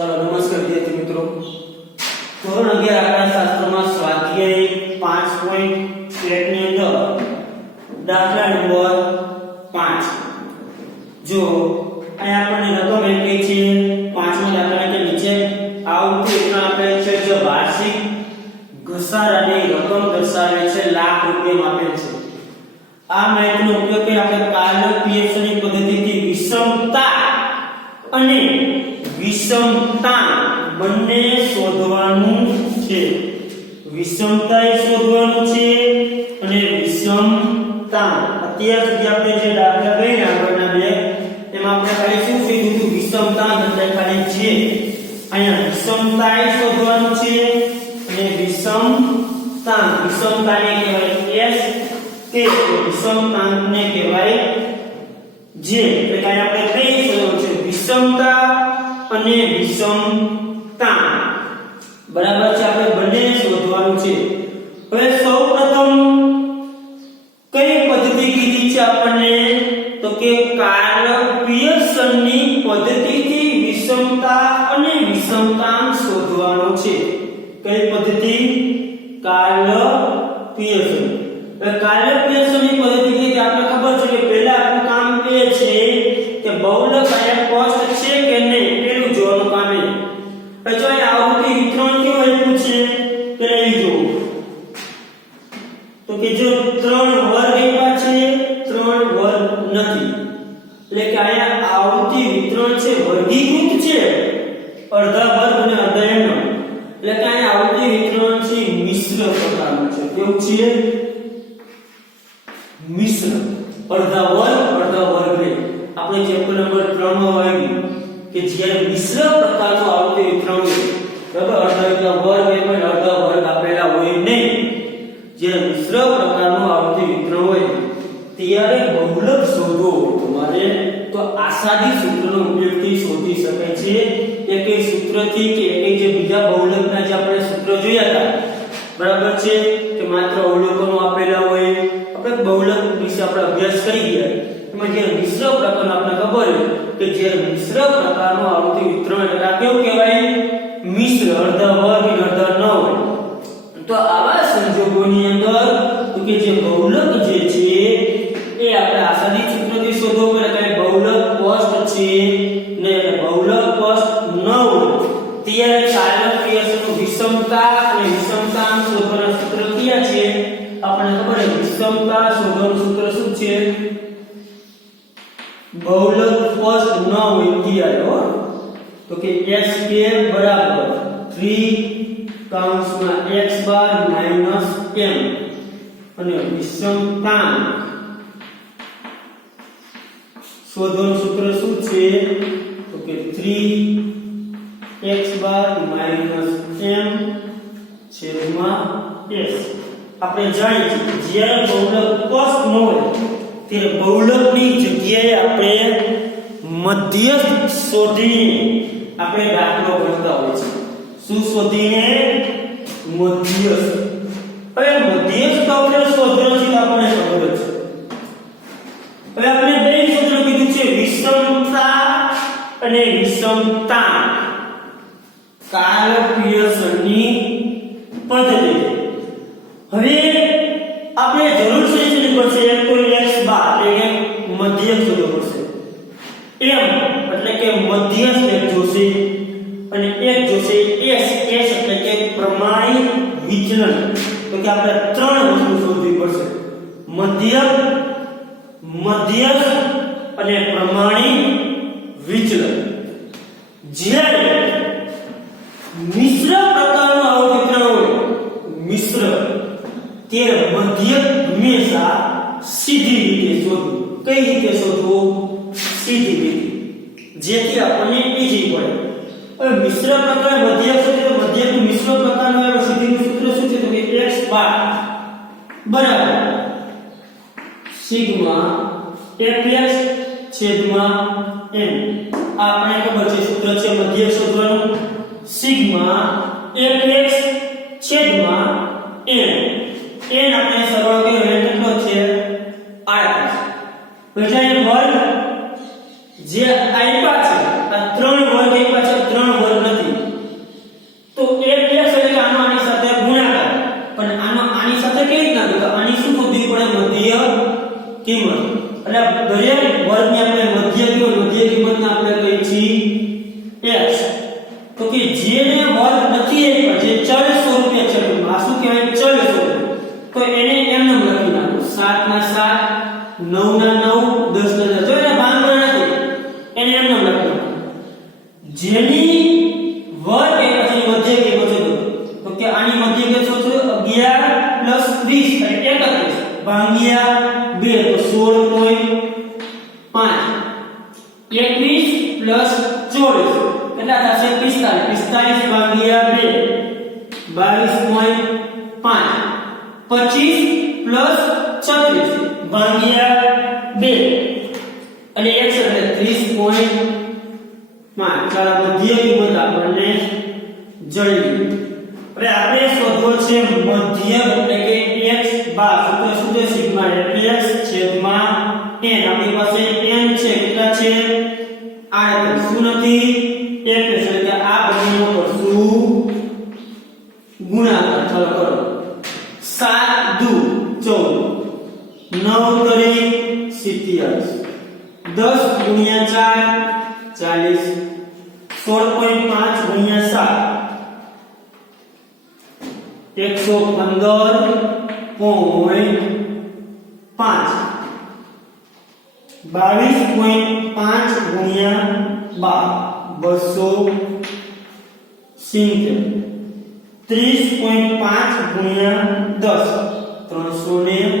चलो नमस्कार विद्यार्थी मित्रों। ધોરણ 11 આપણા શાસ્ત્રમાં સ્વાધ્યાય 5.1 ની અંદર દાખલા નંબર 5 જો અહીંયા આપણને રકમ આપી છે પાંચમા દાખલાને નીચે આઉટપુટ એટલા આપે છે જે વાર્ષિક ઘસારાની રકમ દર્શાવે છે લાખ રૂપિયા આપેલ છે। આ માહિતીનો ઉપયોગ કરી આપણે કાર્લ પિયર્સનની પદ્ધતિથી વિષમતા અને વિષમતા બંને શોધવાનું છે। વિષમતા એ શોધવાનું છે અને વિષમતા અત્યાર સુધી આપણે જે દાખલા કર્યા આગળના બે એમાં આપણે ખાલી શું શીખ્યું હતું વિષમતા એટલે ખાલી છે અહીંયા વિષમતા એ શોધવાનું છે અને વિષમતાને કહેવાય s કે વિષમતાને કહેવાય જે એટલે કે આપણે કઈ શોધવાનું છે વિષમતા અને વિષમતા બરાબર છે આપણે બંને શોધવાનું છે। હવે સૌપ્રથમ કઈ પદ્ધતિ કીધી છે આપણને તો કે કાર્લ પિયર્સનની પદ્ધતિથી વિષમતા અને વિષમતાંક શોધવાનો છે। કઈ પદ્ધતિ કાર્લ પિયર્સન। હવે કાર્લ પિયર્સનની પદ્ધતિથી આપણે ખબર છે કે પહેલા આપણું કામ એ છે કે બહુલક અને કોષ્ટ છે કે નહીં પેલું જોવાનું કામ છે। જો આ આવૃત્તિ વિતરણ કેવું આપ્યું છે પેલા એ જો તો કે જો 3 વર્ગ આપ્યા છે 3 વર્ગ નથી એટલે કે આયા આવૃત્તિ વિતરણ છે વર્ગીકૃત છે અડધા વર્ગ અને અડધા એમ એટલે કે આયા આવૃત્તિ વિતરણ છે મિશ્ર પ્રકારનું છે। કેવું છે મિશ્ર અડધા વર્ગ ને આપણે ચેપ્ટર નંબર 3 માં આવ્યું કે જ્યારે મિશ્ર પ્રકારનું આવૃત્તિ વિતરણ હોય બરાબર અડધા વર્ગ અને અડધા વર્ગ આપેલા હોય નહીં જ્યારે મિશ્ર પ્રકારનું આવૃત્તિ વિતરણ હોય ત્યારે બહુલક શોધો તમારે તો આસાદી સૂત્રનો ઉપયોગથી શોધી શકાય છે। એક એક સૂત્રથી કે એક જે બીજા બહુલકના જે આપણે સૂત્ર જોયા હતા બરાબર છે કે માત્ર અવલોકનો આપેલા હોય આપણે બહુલક વિશે આપણે અભ્યાસ કરી ગયા એમાં જે મિશ્ર પ્રકારનો આપણે ખબર કે જે મિશ્ર પ્રકારનો આવૃત્તિ વિતરણ એટલે કેવું કહેવાય મિશ્ર અડધા વર્ગ અને અડધા ન હોય તો આવા સંજોગોની અંદર તો કે જે બહુલક જે છે એ આપણે આસાદી સૂત્રથી શોધવો પડે કે બહુલક કોષ્ટ છે ને બહુલક કોષ્ટ ન હોય ત્યારે કાર્લ પિયર્સનનું વિષમતા અને વિષમતાંક શોધવાના સૂત્ર કયા છે આપણને ખબર છે વિષમતા શોધવાનું સૂત્ર શું છે બહુલક કોષ્ટ ન હોય ત્યારે હો તો કે x સ્ક્વેર બરાબર 3 કૌંસમાં x બાર માઈનસ m અને વિષમતાંક શોધવાનું સૂત્ર શું છે તો કે 3x બાર માઈનસ m છેદમાં s આપણે જાણીએ છીએ જ્યારે બહુલક કોષ્ટ ન હોય ત્યારે બહુલકની જગ્યાએ આપણે મધ્યસ્થ શોધીને આપણે દાખલો ગણતા હોય છે। શું શોધીને મધ્યસ્થ। હવે મધ્યસ્થ આપણે શોધવાનો છે આપણને ખબર છે। હવે આપણે બે સૂત્ર કીધું છે વિષમતા અને વિષમતાંક કાર્લ પિયર્સનની પદ્ધતિ। હવે આપણે જરૂર છે શોધવી પડશે એક તો x બાર એટલે મધ્યસ્થ શોધવો પડશે m એટલે કે મધ્યસ્થ એક જોશે અને એક જોશે s એટલે કે પ્રમાણિત વિચલન તો કે આપણે ત્રણ વસ્તુ શોધવી પડશે મધ્યસ્થ અને પ્રમાણિત વિચલન। જ્યારે મિશ્ર પ્રકારનું આવૃત્તિ વિતરણ હોય મિશ્ર ત્યારે મધ્યસ્થ હંમેશા સીધી રીતે શોધવું। કઈ રીતે શોધવું સીધી રીતે જેથી આપણને ઈઝી પડે। હવે મિશ્ર પ્રકાર મધ્યસ્થ છે તો મધ્યસ્થ મિશ્ર પ્રકારનો એવો સીધીનું સૂત્ર શું છે તો કે x બાર બરાબર સિગ્મા fx છેદમાં m આ આપણે ખબર છે સૂત્ર છે મધ્યસ્થ શોધવાનું સિગ્મા fx છેદમાં m n આપણે સરળ કર્યો કેટલો છે 38 પછી વર્ગ જે આપ્યા છે આ ત્રણ વર્ગ આપ્યા છે ત્રણ વર્ગ દરેક વર્ગની આપણે મધ્ય કિંમતને આપણે કહીએ છીએ x. તો કે જેને વર્ગ નથી આપ્યો, જે ચલ સ્વરૂપે છે, આ શું કહેવાય? ચલ સ્વરૂપ. તો એને એમને લખી નાખો 7 ના 7, 9 ના 9, 10 ના 10. જો એને ભાંગવા નથી, એને એમને લખી નાખો. જેની વર્ગ એ પછી મધ્ય કિંમત શોધો. તો કે આની મધ્ય કિંમત શોધો 11 + 20 એટલે 31 ભાગ્યા 2 તો 16.5. 21 + 24 કેટલા થશે? 45. 45 ભાગ્યા 2 22.5. 25 + 36 ભાગ્યા 2 અને x એટલે 30.5. ચાલો મધ્ય કિંમત આપણને જળી. હવે આપણે શોધવો છે મધ્ય એટલે કે x બાર. સૂત્ર શું છે? સિગ્મા fx છેદમાં n. આપણી પાસે n છે, કેટલા છે? 38. શું નથી? fx એટલે આ બંનેનો કરશું ગુણાકાર. ચાલો કરો. 7 દુ 14, 9 તરી 27, 10 ગુણ્યા 4 40, 16.5 ગુણ્યા 7 115.5, 22.5 ગુણ્યા 12 270, 30.5 ગુણ્યા 10 305.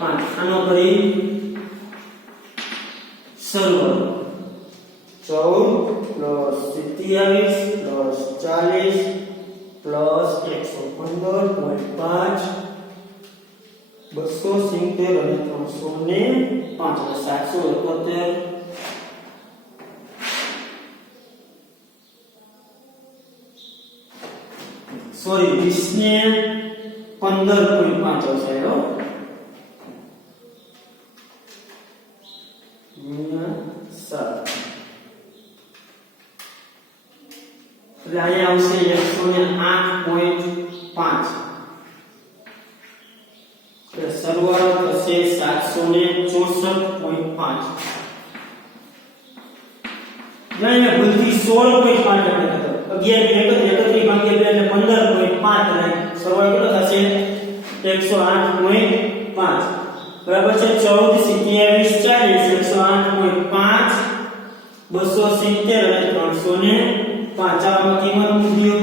આનો કરી સરવાળો 14 + 27 + 40 + 115.5 270 અને 305 771. સોરી 20 ને 15.5 આવશે. એટલે અહીંયા આવશે 108.5. એટલે સરવાળો થશે 764.5. અહીંયા ભૂલથી 16.5 લખી દીધો. 11 ભાગ્યા 2 એટલે 15.5 થાય. સરવાળો કેટલો થશે? 108.5. બરાબર છે. 14 27 40 108.5 270 અને 305. આમાં કિંમત મૂક્યો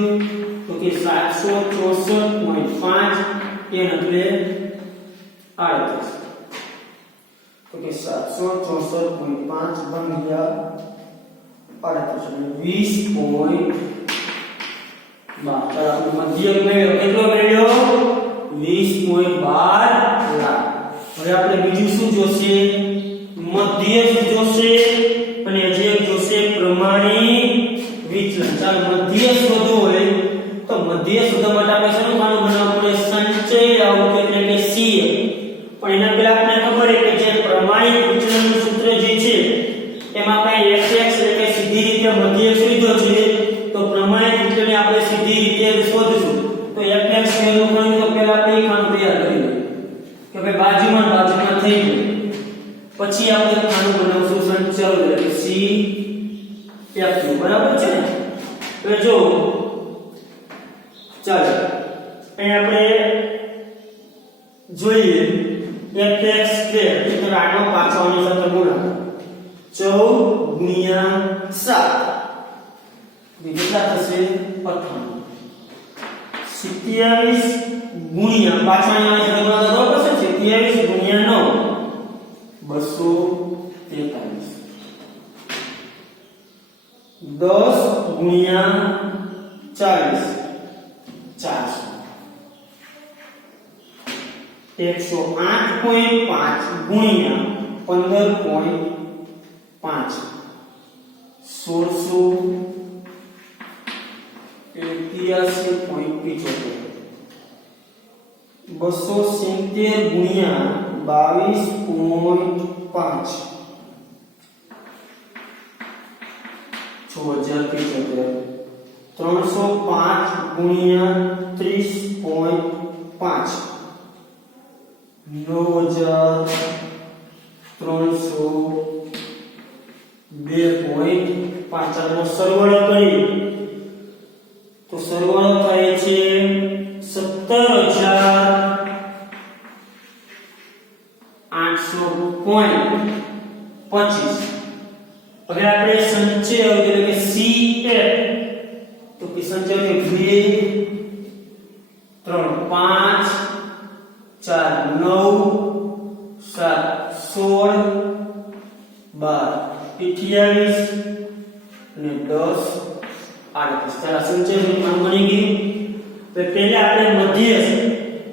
તો કે 764.5 n એટલે 38. તો કે 764.5 ભાગ્યા 38 20.12. મધ્ય મેળવ્યો. કેટલો મેળવ્યો? 20.12 લાખ. હવે આપણે બીજું શું જોશે? મધ્ય જોશે અને હજી એક જોશે પ્રમાણિત વિચલન. ચાલો મધ્ય શોધવું હોય તો મધ્ય શોધવા માટે આપણે શું ખાનું બનાવવું પડે? સંચય આવક એટલે કે CF. પણ એના પહેલા આપણે ખબર છે કે જે પ્રમાણિત વિચલનનું સૂત્ર જે છે એમાં આપણે fx એટલે કે સીધી રીતે મધ્ય શોધ્યો છે. તો પ્રમાણિત વિચલનને આપણે સીધી રીતે શોધશું. તો fx મેળવવું હોય તો પહેલા આપણે ખાનું તૈયાર કરી કે ભાઈ બાજુમાં થઈ ગયું. પછી આપણે ખાનું બનાવશું સંચય એટલે કે CF. બરાબર છે ને? હવે જો ચાલો અહીં આપણે જોઈએ fx² એટલે આનો પાછો આની સાથે ગુણાકાર 14 ગુણ્યા 7 કેટલા થશે? 58. 27 ગુણ્યા પાછા આની સાથે ગુણાકાર કરવો પડશે. 27 ગુણ્યા 9 243. 10 ગુણ્યા 40 400. 108.5 ગુણ્યા 15.5 1683.75. 270 ગુણ્યા 22.5 6075. 305 ગુણ્યા 30.5 9000. 302.5 નો સરવાળો કરીએ તો સરવાળો થાય છે 17,800.25. હવે આપણે સંચય એટલે કે CF તો કે સંચય કે 2 3 5 4 9 7 16 12 28 અને 10 38. ચાલો સંચયનું નામ બની ગયું. તો પહેલા આપણે મધ્યસ્થ.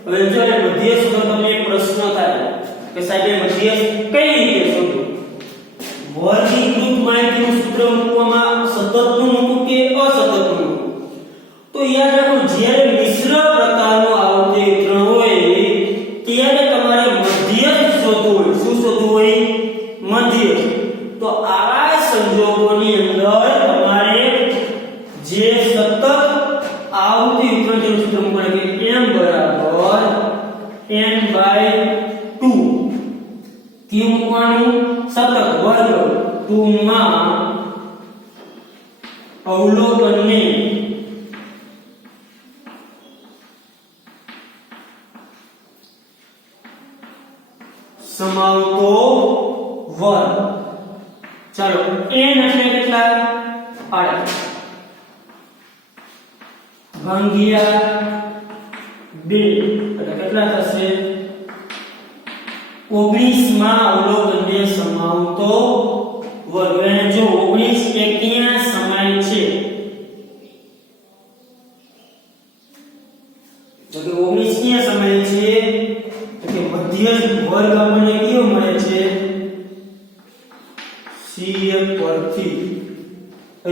હવે જો એ મધ્યસ્થ નો તમને એક પ્રશ્ન થાય કે સાહેબ મધ્યસ્થ કઈ રીતે શોધવું? વર્ગીકૃત માહિતીનું સૂત્ર મૂકવામાં સતતનું મૂકવું કે અસતતનું મૂકવું? તો યાદ રાખો જ્યારે મિશ્ર પ્રકારનો આવર્તી વિતરણ હોય ત્યારે તમારે મધ્યસ્થ શોધવું હોય. શું શોધવું હોય? મધ્યસ્થ. તો આવા સંજોગોની અંદર તમારે જે સતત આવર્તી વિતરણનું સૂત્ર મૂકવાનું કે m બરાબર n/2 કેવું મૂકવાનું? સતત વર્ગ 2 માં અવલોકનને સમાવતો વર્ગ. ચાલો n એટલે કેટલા? 8 ભાગ્યા 2 એટલે કેટલા થશે? 19 માં અવલોકનને સમાવતો વર્ગ. અને જો 19 એ ક્યાં સમાય છે? જો કે 19 ક્યાં સમાય છે? તો કે મધ્યસ્થ વર્ગ આપણને કયો મળે છે? CF પરથી.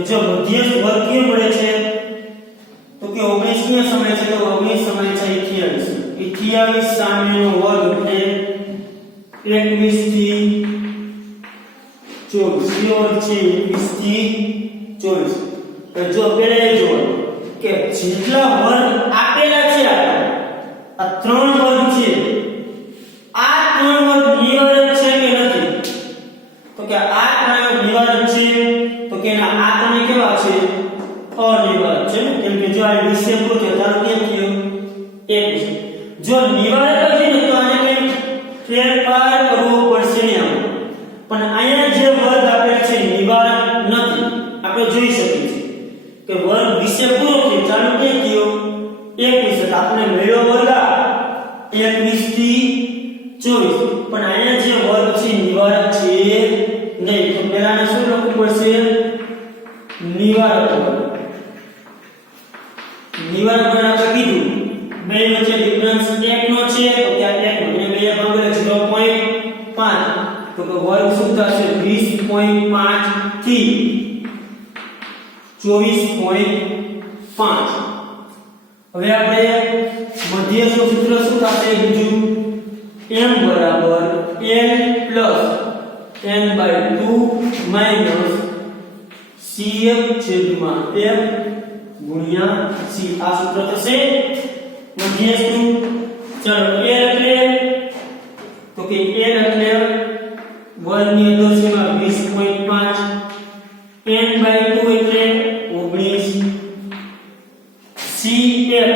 જો મધ્યસ્થ વર્ગ કયો મળે છે? તો કે 19 ક્યાં સમાય છે? તો 19 સમાય છે 28. 28 સામેનો વર્ગ એટલે 21 થી 24 છે 21 થી 24. તો જો પેલા એ જો કે જેટલા વર્ગ આપેલા છે આ ત્રણ વર્ગ છે, આ ત્રણ વર્ગ નિવારક છે કે નથી? તો કે આ ત્રણ વર્ગ નિવારક છે તો કે આ ત્રણ કેવા છે? અનિવારક છે. કેમ કે જો આ વિષય પૂરો થયો તારો કેમ થયો? 1. જો નિવારક છે ને તો આને કેમ ફેરફાર કરવો પડશે ને આમ. પણ અહીંયા જે વર્ગ આપેલા છે નિવારક નથી. આપણે જોઈ શકીએ છીએ કે વર્ગ વિષય પૂરો થયો ચાલુ કે થયો 21. આપણે મેળવ્યો વર્ગ 21 થી 24. પણ અહીંયા જે વર્ગ છે નિવારક છે નહીં. તો પહેલાને શું લખવું પડશે? નિવારક વર્ગ. નિવારક વર્ગ આપણે કીધું બે વચ્ચે ડિફરન્સ 1 નો છે તો ત્યાં 1 નો એટલે બે ભાગોલે 0.5. તો કે વર્ગ શું થશે? 20.5 થી 24.5. હવે આપણે મધ્યસ્થ સૂત્ર શું થશે? બીજું m બરાબર n plus n/2 minus cf છેદમાં f ગુણ્યા c. આ સૂત્ર થશે મધ્યસ્થનું. ચાલો l એટલે તો કે l એટલે વર્ગની અધોસીમા 20.5, n/2 એટલે 19, cf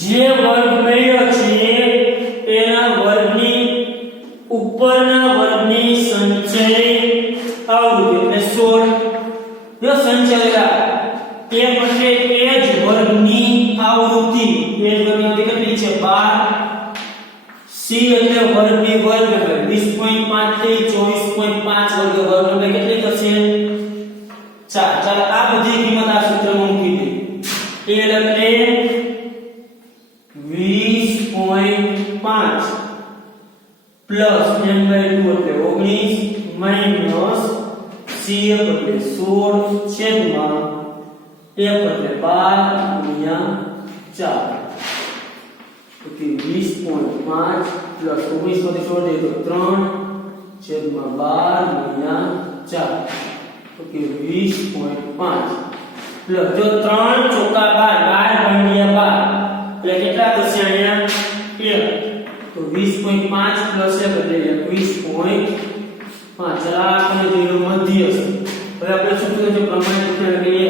જે વર્ગ મળ્યો છે એના વર્ગની ઉપરના વર્ગની સંચય આવૃત્તિ એટલે 16. જો સંચયતા f એટલે એ જ વર્ગની આવૃત્તિ. એ જ વર્ગની આવૃત્તિ કેટલી છે? 12. c એટલે વર્ગની વર્ગ એટલે 20.5 થી 24.5 વર્ગ એટલે કેટલી થશે? 4. ચાલો આ બધી કિંમત આ સૂત્રમાં મૂકી દે. l એટલે 20.5 પ્લસ n/2 એટલે 19 માઈનસ cf એટલે 16 છેદમાં f એટલે 12 ગુણ્યા 4. તો કે 20.5 પ્લસ 19 માંથી 16 દે તો 3 છેદમાં 12 ગુણ્યા 4. તો કે 20.5 પ્લસ જો 3 ચોકા 12 12 ભાગ્યા 12 એટલે કેટલા થશે અહીંયા? 1. તો 20.5 પ્લસ 1 એટલે 21.5 ચલા આપણે જોયું મધ્ય છે હવે આપણે સૂત્ર જે પ્રમાણે લખીએ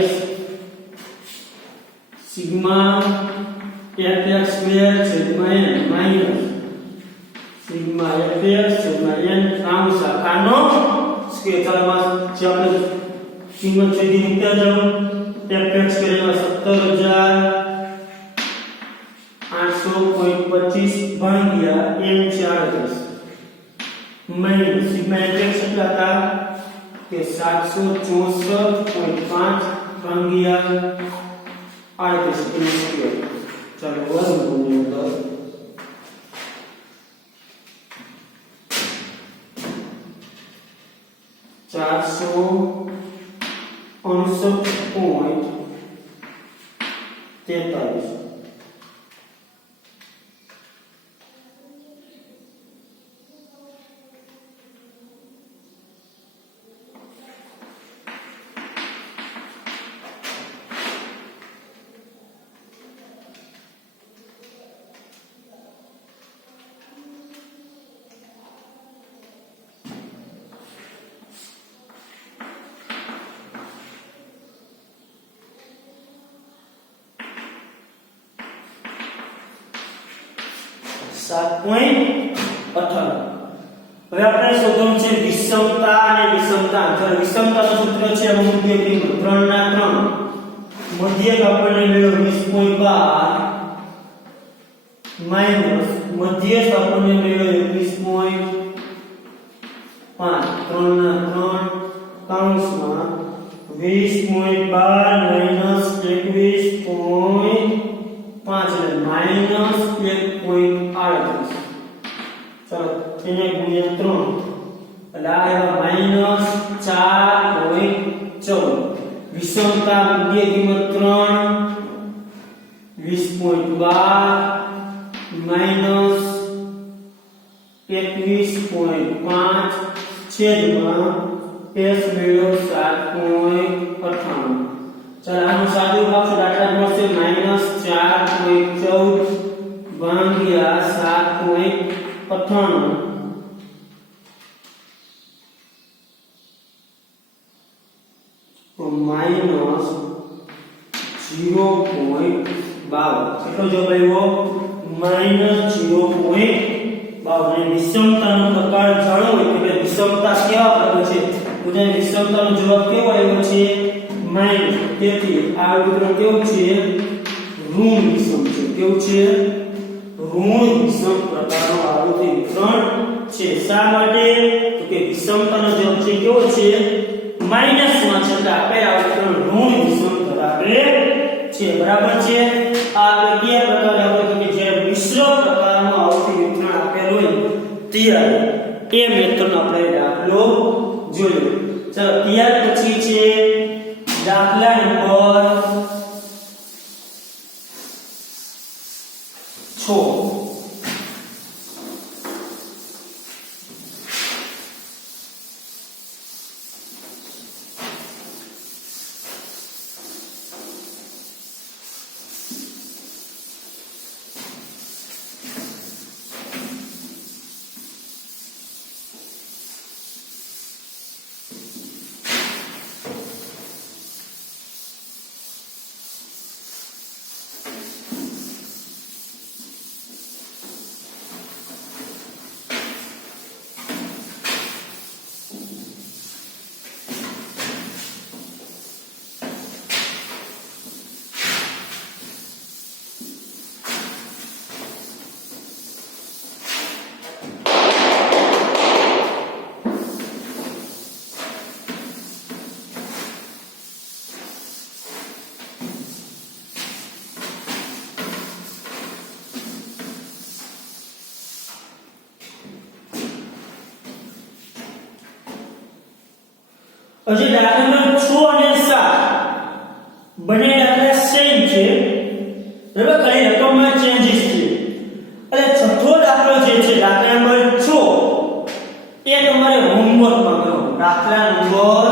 સિગ્મા fx સ્ક્વેર છેદમાં n માઈનસ સિગ્મા fx છેદમાં n કાઉન્સ શાખાનો સ્ક્વેર ચાલમાં જે આપણે કિંમત શોધી મૂક્યા જાવ fx સ્ક્વેરમાં 17800.25 ભાગ્યા n છે 38 માઈનસ સિગ્મા fx કેટલા હતા કે 764.5 ભાગ્યા 38 સ્ક્વેર ચાલો વર્ગમૂળની અંદર 459.43 7.18 હવે આપણે શોધવાનું છે વિષમતા અને વિષમતા અંતર વિષમતાનું સૂત્ર છે મધ્ય કિંમત 3 ના 3 મધ્યક આપણને મળ્યો 20.12 માઈનસ મધ્યક આપણને મળ્યો 21.5 3 ના 3 કૌંસમાં 20.12 માઈનસ 21.5 એટલે માઈનસ 1.38 ચાલો એને ગુણ્યા 3 એટલે આ માઈનસ 4.14 વિષમતા મધ્ય કિંમત 3 20.12 માઈનસ 21.5 છેદમાં s મેળવ્યો 7.98 ચાલો આનું સાદું ભાગ દાખલા મળશે માઈનસ 4.14 ભાગ્યા 7.98 તો માઈનસ 0.52 કેટલો જવાબ આવ્યો માઈનસ 0.52 અને વિષમતાનો પ્રકાર જાણો એટલે વિષમતા કેવા પ્રકાર છે મુજબ વિષમતાનો જવાબ કેવો આવ્યો છે માઈનસ તેથી આ વિતરણ કેવું છે ઋણ વિષમ છે કેવું છે ઋણ વિષમ પ્રકારનો આવૃત્તિ વિતરણ છે શા માટે તો કે વિષમતાનો જવાબ છે કેવો છે માઈનસ માં છે એટલે આપણે આ વિતરણ ઋણ વિષમ ધરાવે છે બરાબર છે આ કયા પ્રકારે આપણે કે જે મિશ્ર પ્રકારનો આવૃત્તિ વિતરણ આપેલ હોય ત્યારે એ મેથડનો આપણે દાખલો જોયો ચાલો ત્યાર પછી છે દાખલા નંબર 6 હજી દાખલા નંબર 6 અને 7 બંને દાખલા સેમ છે બરાબર ખાલી રકમમાં ચેન્જીસ છે એટલે છઠ્ઠો દાખલો જે છે દાખલા નંબર 6 એ તમારે હોમવર્કમાં કરો દાખલા નંબર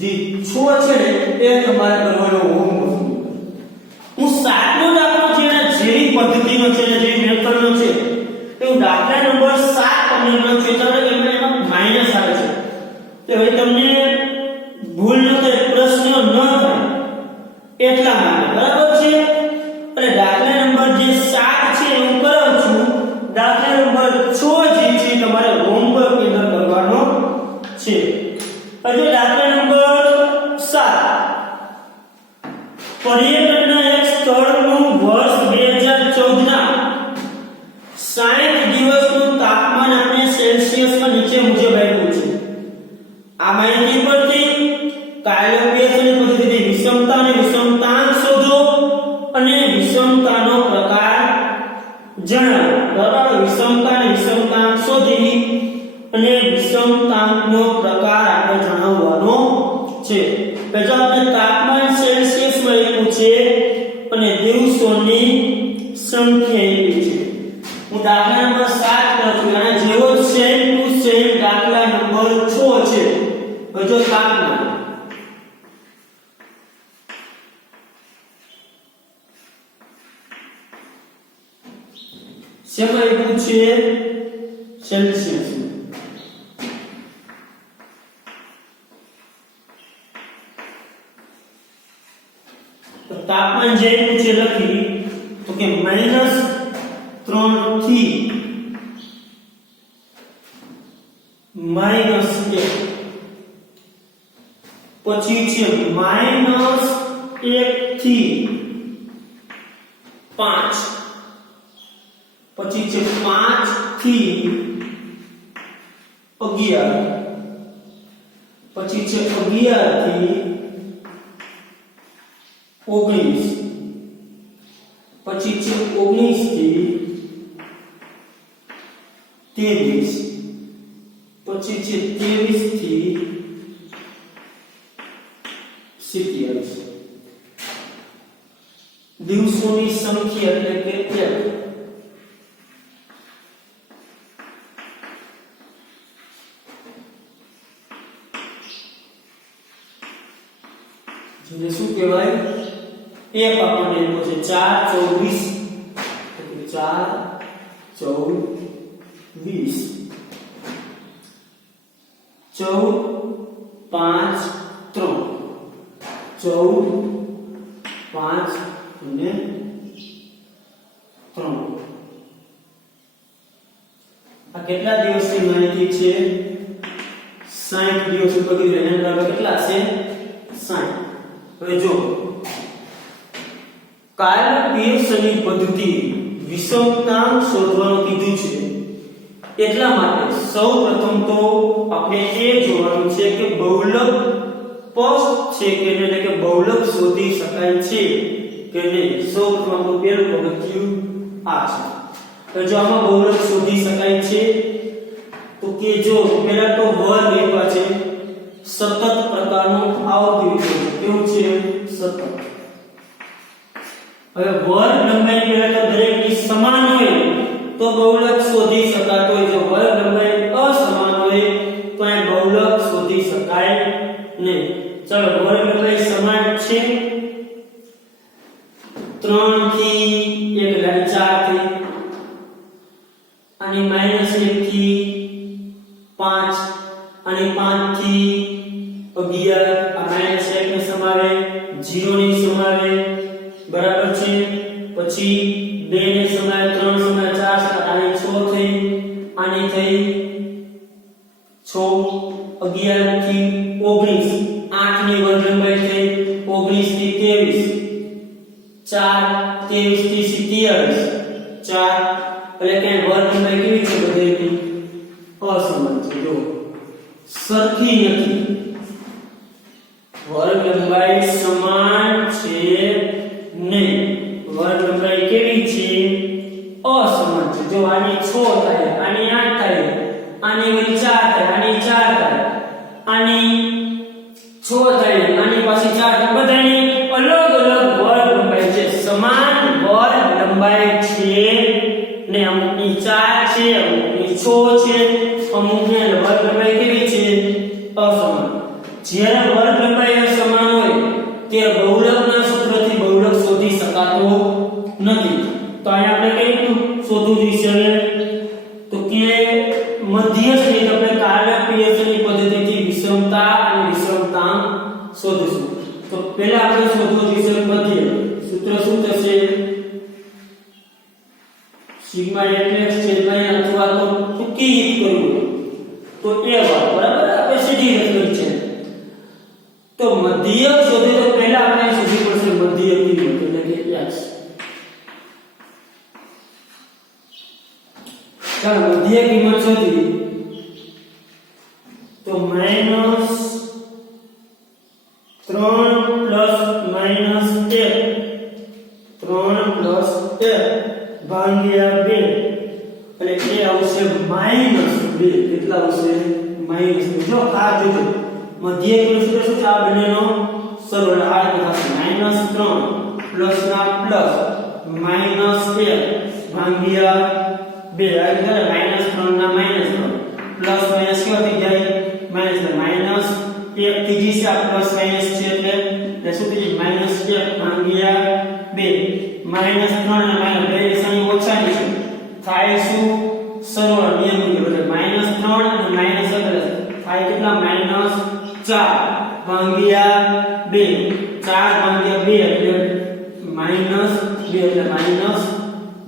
જે 6 છે એ તમારે કરવાનો હોમવર્ક હું 7નો દાખલો છે ને જેવી પદ્ધતિનો છે ને જેવી મેથડનો છે માઈનસ આવે છે તો હવે તમને ભૂલ ન થાય, પ્રશ્ન ન થાય એટલા માટે, બરાબર છે? અને દાખલા નંબર જે 7 છે હું કરાવું છું. દાખલા નંબર 6 જે છે તમારે હોમવર્ક ની અંદર કરવાનો છે. હવે દાખલા નંબર 7, પર્યટનના એક સ્થળનું વર્ષ 2014 ના 60 દિવસનું તાપમાન આપણે સેલ્સિયસમાં નીચે મુજબ આપ્યું છે. આ માહિતી પરથી કાર્ય અભ્યાસની પદ્ધતિથી વિષમતા અને વિષમતાંક શોધો અને વિષમતાનો પ્રકાર જણાવો. બરાબર? વિષમતા અને વિષમતાંક શોધી અને વિષમતાંકનો પ્રકાર આપણે જણાવવાનો છે. પહેલા આપણે તાપમાન સેલ્સિયસમાં આપ્યું છે અને દિવસોની સંખ્યા આપી છે. હું દાખલા નંબર 7 કરું છું, અને જેવો સેમ ટુ સેમ દાખલા નંબર 6 છે. જો તાપમાન શેમાં આપ્યું છે? સેલ્સિયસ. તો તાપમાન જે આપ્યું છે લખી તો કે -3 થી -1, પછી છે -1 થી 5, પછી છે 5 થી 11, પછી છે 11 થી 19, પછી છે 19 થી 23, પછી છે 23 થી 27. દિવસોની સંખ્યા એટલે કે 1. જેને શું કહેવાય? એક આપણને એનો છે 4 14, 14 5 3, 14 5 અને 3. આ કેટલા દિવસની માહિતી છે? 60 દિવસ ઉપર કીધું. એના બરાબર કેટલા છે? 60. હવે જો કાર્ય પીયર્સનની પદ્ધતિ વિષમતાંક શોધવાનું કીધું છે, એટલા માટે સૌપ્રથમ તો આપણે એ જોવાનું છે કે બહુલક સ્પષ્ટ છે કે નહીં, એટલે કે બહુલક શોધી શકાય છે કે નહીં. સૌપ્રથમ તો પહેલું પગથિયું આ છે. તો જો આમાં બહુલક શોધી શકાય છે તો કે જો પહેલા તો વર્ગ લેવા છે, સતત પ્રકારનું આવતું કેવું છે? સતત. હવે વર્ગ લંબાઈ પહેલા તો દરેકની સમાન હોય તો બહુલક શોધી શકાતો હોય. જો વર્ગ લંબાઈ અસમાન હોય તો એ બહુલક શોધી શકાય નહીં. ચલો વર્ગ લંબાઈ સમાન છે, 3 થી 1 એટલે 4 થી, અને -1 થી 5, અને 5 થી 11, આ -1 ને સમાવે, 0 ને સમાવે, બરાબર છે. પછી 2 ને સમાવે, 3 સમાવે, 4 આની 6 થઈ, આની થઈ 6, 11 થી 19, 8 ની વર્ગ લંબાઈ થઈ, 19 થી 23, 4 23 થી 27, 4 એટલે કે વર્ગ લંબાઈ કેવી છે? બધેની અસમાન છે. જો સરખી નથી, વર્ગ લંબાઈ સમાન છે નહીં. વર્ગ લંબાઈ કેવી છે? અસમાન છે. જો આની 6 થાય, આની 8 થાય, આની વળી 4 થાય, આની 4 થાય, આની 6 થાય, આની પાછી 4 થાય. બધાની અલગ અલગ વર્ગ લંબાઈ છે. સમાન વર્ગ લંબાઈ છે ને અમુકની 4 છે, અમુકની 6 છે, અમુકની વર્ગ લંબાઈ કેવી છે? અસમાન. જ્યારે વર્ગ લંબાઈ અસમાન હોય ત્યારે બહુલકના સૂત્રથી બહુલક શોધી શકાતો નથી. તો અહીંયા આપણે કઈ શોધવું જોઈશે? તો કે મધ્યસ્થ એટલે આપણે કાર્ય સિગ્મા fx છેદમાં n અથવા તો ટૂંકી રીત કરવું તો a વાળો બરાબર આપણે સીધી રીત કરી છે તો મધ્યક શોધે તો પહેલા આપણે શોધવી પડશે મધ્યક કિંમત એટલે કે x ચાલો મધ્યક કિંમત શોધવી તો -3 + -1 3 + 1 ભાગ્યા 2 એટલે એ આવશે -2 કેટલા આવશે -2 જો આ જોજો મધ્યક કિંમત શું છે આ બંનેનો સરવાળો આ રીતે થશે -3 પ્લસ ના પ્લસ -1 ભાગ્યા 2 આ રીતે -3 ના -3 પ્લસ માઈનસ કેવા થઈ જાય માઈનસ 1 ત્રીજી છે આ પ્લસ માઈનસ છે એટલે શું થઈ જાય -1 ભાગ્યા 2 -3 અને -2 નિશાની ઓછા છે થાય શું સરવાળો નિયમ મુજબ એટલે -3 અને -1 થાય કેટલા -4 ભાગ્યા 2 4 ભાગ્યા 2 એટલે -2 એટલે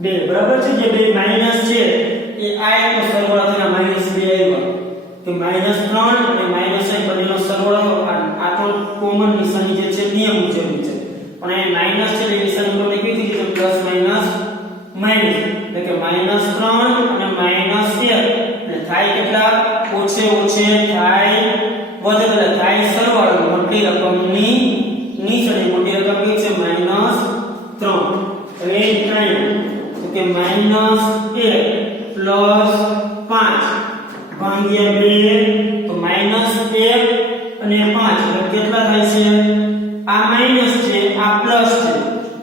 -2 બરાબર છે જે બે માઈનસ છે એ આ નો સરવાળો થઈને -2 આવ્યો તો -3 અને -1 બંનેનો સરવાળો આ તો કોમન નિશાની જે છે નિયમ મુજબ છે પણ એ માઈનસ છે એટલે નિશાની ઉપર કેવી થઈ જશે પ્લસ માઈનસ એટલે કે -3 અને -1 એટલે થાય કેટલા ઓછે થાય વધે એટલે થાય સરવાળો મોટી રકમની નીચેની મોટી રકમ કેવી છે -3 હવે 3 તો કે -1 પ્લસ 5 ભાગ્યા 2 તો -1 અને 5 એટલે કેટલા થાય છે આ માઈનસ છે આ પ્લસ છે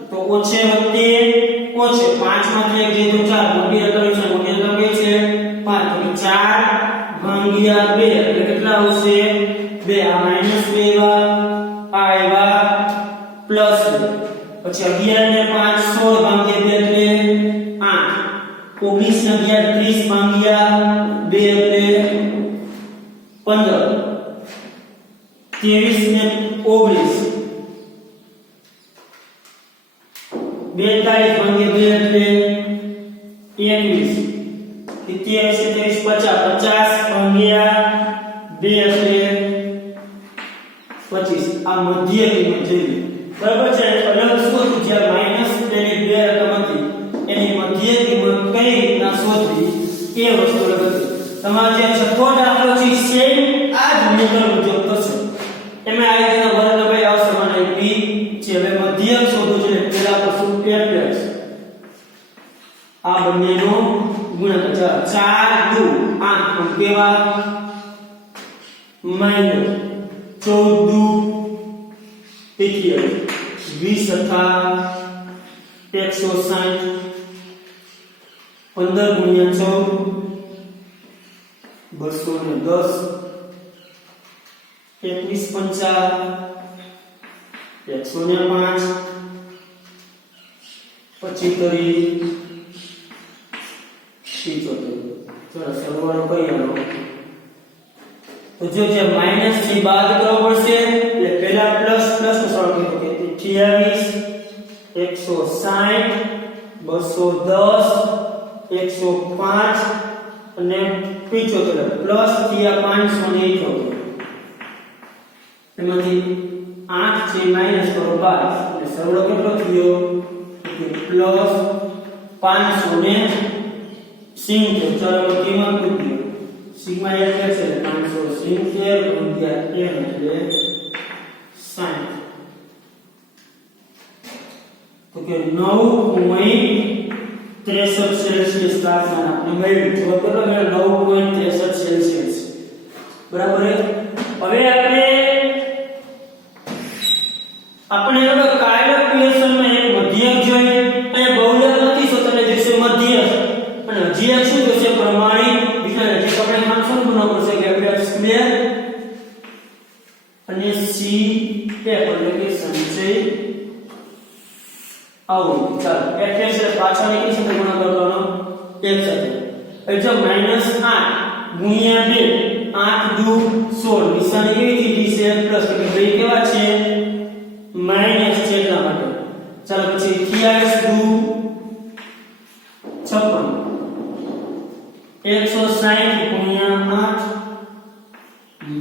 તો ઓછે વત્તે ઓછે 5 માંથી 1 જાય તો 4 મોટી રકમ છે 5 તો 4 ભાગ્યા 2 એટલે કેટલા આવશે 2 આ -2 આવ્યા પ્લસ પછી 11 ને 5 16 ભાગ્યા 2 એટલે 8 19 ને 30 ભાગ્યા 2 એટલે 15 23 ને 19 42 ભાગ્યા 2 એટલે 21 23 50 ભાગ્યા 2 એટલે 25 આ મધ્ય કિંમત જોઈએ બરાબર છે અલગ શું હતું જે માઈનસ તેની બે રકમ હતી એની મધ્ય કિંમત કઈ રીતના શોધવી એ વસ્તુ લગતી તમારે જે છઠ્ઠો દાખલો છે સેમ આ જ નિયમ મુજબ થશે એમાં આ રીતના વર્ગ ભાઈ આવશે મને p છે હવે મધ્યક શોધવું છે પહેલા કરશું fx આ બંનેનો ગુણાકાર 4 2 8 કેવા માઈનસ 14 देखिए 20 तथा 160 15 गुणिया 14 210 21 50 105 25 ચલો સરવાળો કરી આલો तो जो जो माइनस से बात करવો પડશે એટલે પહેલા પ્લસ પ્લસ નો સરવાળો કર્યો કે 28 160 210 105 અને 75 પ્લસ થયા 578 એમાંથી 8 છે માઈનસ કરો 12 એટલે સરવાળો કેટલો થયો કે પ્લસ 570 ચાલો કિંમત મૂકી सिग्मा fx है 570 गुणिया n એટલે 60 તો કે 9.63 સેલ્સિયસ તાપમાન આપણે મળ્યું જો કેટલો મળ્યો 9.63 સેલ્સિયસ બરાબર હવે આપણે હવે કાયલા ક્વેશ્ચનમાં એક મધ્યક જોઈએ અને બહુલક નથી તો તમને જશે મધ્યક અને હજી એક શું થશે પ્રમાણિત આપણે ફંક્શન બનાવવું પડશે કે f2 અને c એટલે કે સંચય આવું ચાલો fx એટલે પાછળની કઈ સાથે ગુણાકાર કરવાનો એક સાથે એટલે જો -8 ગુણ્યા 2 8 2 16 નિશાની કેવી થઈ છે પ્લસ એટલે બે કેવા છે માઈનસ છે એટલા માટે ચાલો પછી 38 2 56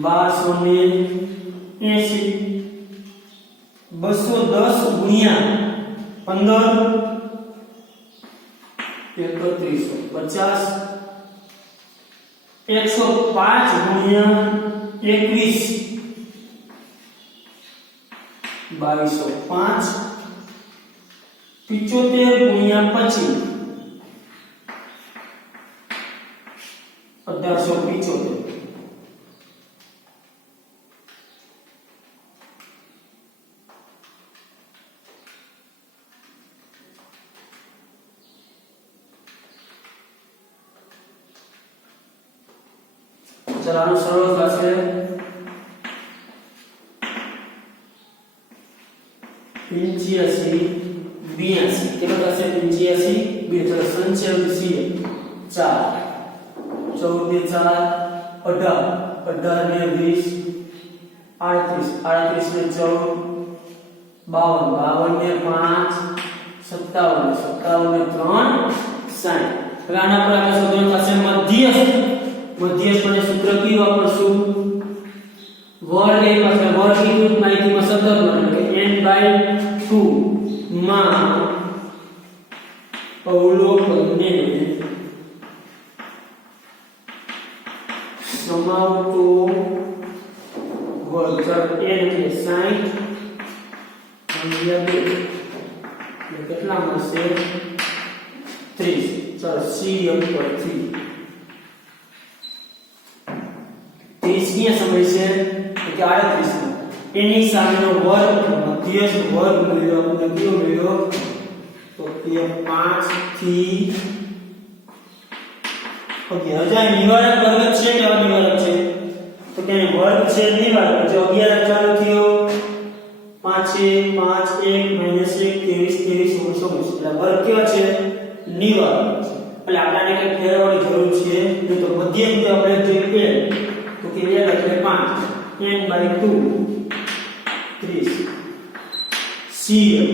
1280 210 ગુણ્યા 15 3150 105 ગુણ્યા 21 2205 75 ગુણ્યા 25 1875 चलानो सरल થશે 85 82 કેટલો થશે 85 2 ચલો સંચય સીએ 4 14 4 18 ને 20 38 38 ને 14 52 ને 5 57 57 ને 3 60 હવે આના પર આપણે શોધવાનું થશે મધ્યસ્થ મધ્યસ્થ માટે સૂત્ર કયું વાપરશું વર્ગ એ પાસે વર્ગની માહિતીમાં સતત મળે n/2 માં અવલોકનને સમાવતો વર્ગ n એટલે 60 ભાગ્યા 2 કેટલા મળશે 30 ચાલો cm પર 3 30 ની સમય છે કે 38 એની સામેનો વર્ગ મધ્યસ્થ વર્ગ મળ્યો આપણે કયો મળ્યો તો કે 5 થી 11 હજાર નિવારક વર્ગ છે કે અનિવારક છે તો કે વર્ગ છે નિવારક જો 11 ચાલુ થયો 5 5 1 1 23 23 એટલે વર્ગ કયો છે નિવારક છે એટલે આપણને કે ફેરવવાની જરૂર છે તો મધ્યસ્થ આપણે જોઈએ તો કે l એટલે 5 n/2 30 cm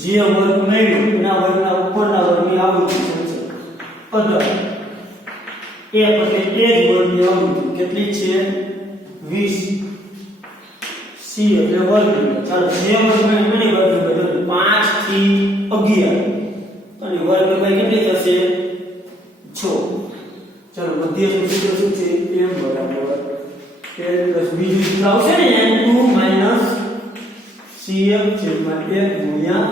જે વર્ગ મળ્યો એના વર્ગના ઉપરના વર્ગની આવૃત્તિ છે 18 એ પછી એ જ વર્ગની આવૃત્તિ કેટલી છે 20 c એટલે વર્ગ ચાલો જે વર્ગ મળ્યો વર્ગ બધો 5 થી 11 અને વર્ગ ભાઈ કેટલી થશે 6 चलो मध्यस्थ सूत्र શું છે m બરાબર l પ્લસ બીજું સૂત્ર આવશે ને n2 cm છેદમાં 1 ગુણ્યા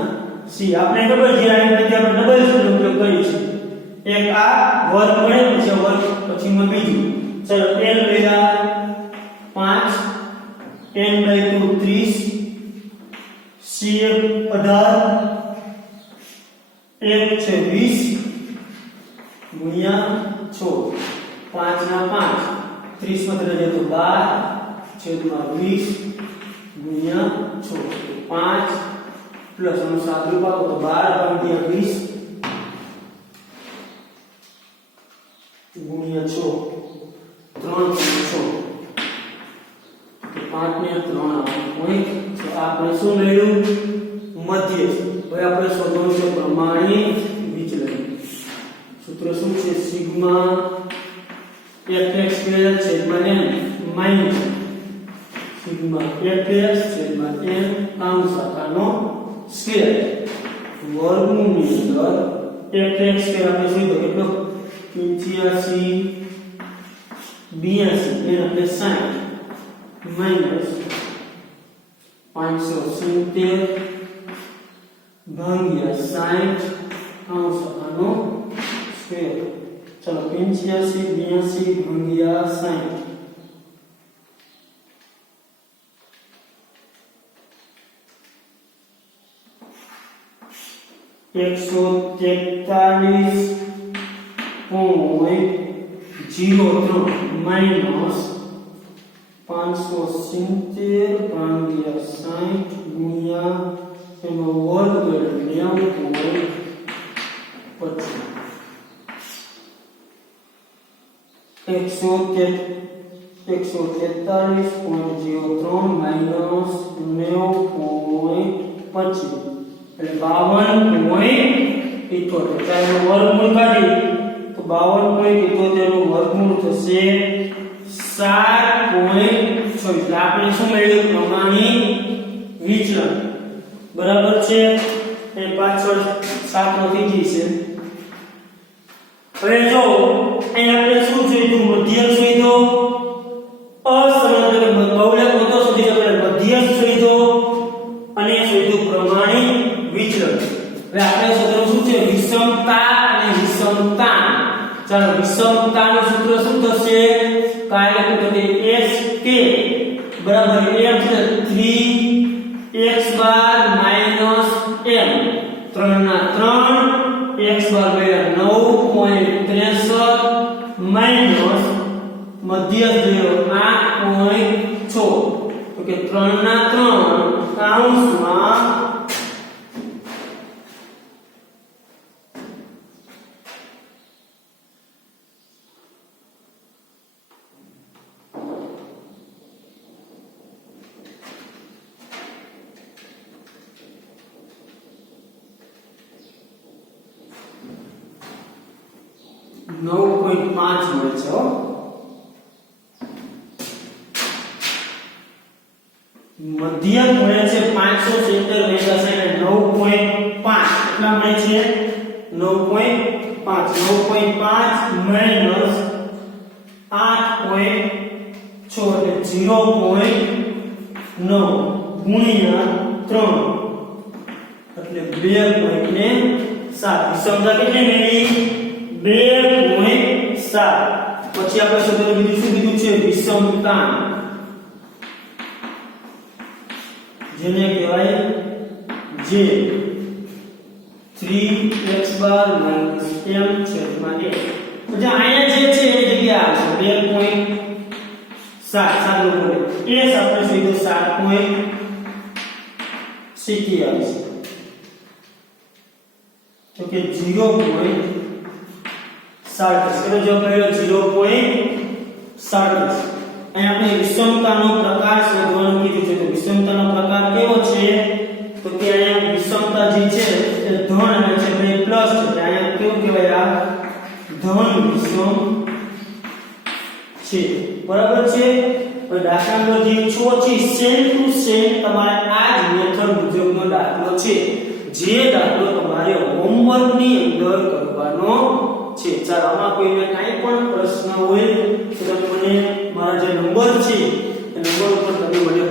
c આપણે ડબલ જે આવી રીતે આપણે ડબલ સૂત્ર ઉપયોગ કરીશું એક આ વર્ગ મળે પછી વર્ગ પછીમાં બીજું ચલો l ભેગા 5 n/2 30 cm 18 1 છે 20 ગુણ્યા 6 5 ના 5 30 માં રહે તો 12 છેદમાં 20 ગુણ્યા 6 5 પ્લસ નો સાદું પાકો તો 12 ભાગ્યા 20 ગુણ્યા 6 3 6 5 ને 3 પોઈન્ટ તો આપણે શું મેળવ્યું મધ્યસ્થ હવે આપણે શોધવાનું છે પ્રમાણિત વિચલન सूत्र શું છે સિગ્મા fx સ્ક્વેર છેદમાં n માઈનસ સિગ્મા fx છેદમાં n કાઉન્સ આકારનો સ્ક્વેર વર્ગમૂળની અંદર fx સ્ક્વેર આપણે શોધ્યો કેટલો 85 82 n એટલે 60 માઈનસ 570 ભાગ્યા 60 કાઉન્સ આકારનો चलो 85 82 भाग्या 60 143.03 माइनस 570 भाग्या 60 गुण્યા એનો વર્ગ 90.25 143.03 માઈનસ 90.25 એટલે 52.78 ચાલો વર્ગમૂળ કાઢીએ તો 52.78 નું વર્ગમૂળ થશે 60 7.6 એટલે આપણે શું મેળવ્યું પ્રમાણિત વિચલન બરાબર છે એ પાછળ 7 નો થઈ ગઈ છે હવે જો અહીં આપણે શું જોઈતું મધ્યક શોધ્યો અસમાનતા કે બહુલક નતો શોધી આપણે મધ્યક શોધ્યો અને શોધ્યું પ્રમાણિત વિચલન હવે આપણે સૂત્ર શું છે વિષમતા અને વિષમતા ચાલો વિષમતાનું સૂત્ર શું થશે કાય લખો તો xk બરાબર m છે 3x બાર માઈનસ m 3 ના 3 x બાર મળ્યા 9.63 માઈનસ મધ્યક જોયો 8.6 તો કે 3 ના 3 કૌંસમાં 9.5 મળે છે હો મધ્યક મળે છે 500 સેન્ટર મેગા સેકન્ડ 9.5 કેટલા મળે છે 9.5 માઈનસ 8.6 એટલે 0.9 ગુણ્યા 3 એટલે 2.7 વિષમતા કેટલી મેળવી 2.7 પછી આપણે સૂત્ર બીજું શું કીધું છે વિષમતા જેને કહેવાય જે 3x બાર માઈનસ m છેદમાં 1 પછી અહીંયા જે છે એ જગ્યા આવશે 2.7 સાદો બોલે s આપણે સીધો 7.6 આવશે તો કે 0.37 કેટલો જવાબ મળ્યો 0.37 અહીં આપણે વિષમતાનો પ્રકાર શોધવાનું કીધું છે તો વિષમતાનો પ્રકાર કેવો છે તો કે અહીંયા વિષમતા જે છે એ ધન અને છે ભાઈ પ્લસ છે અહીંયા કેવું કહેવાય આ ધન વિષમ છે બરાબર છે હવે દાખલા નંબર 6 છે સેમ ટુ સેમ તમારે આ જ મેથડ મુજબનો દાખલો છે જે દાખલો તમારે હોમવર્કની અંદર કરવાનો છે ચાલો આમાં કોઈને કાંઈ પણ પ્રશ્ન હોય તો તમે મને મારા જે નંબર છે એ નંબર ઉપર તમે મને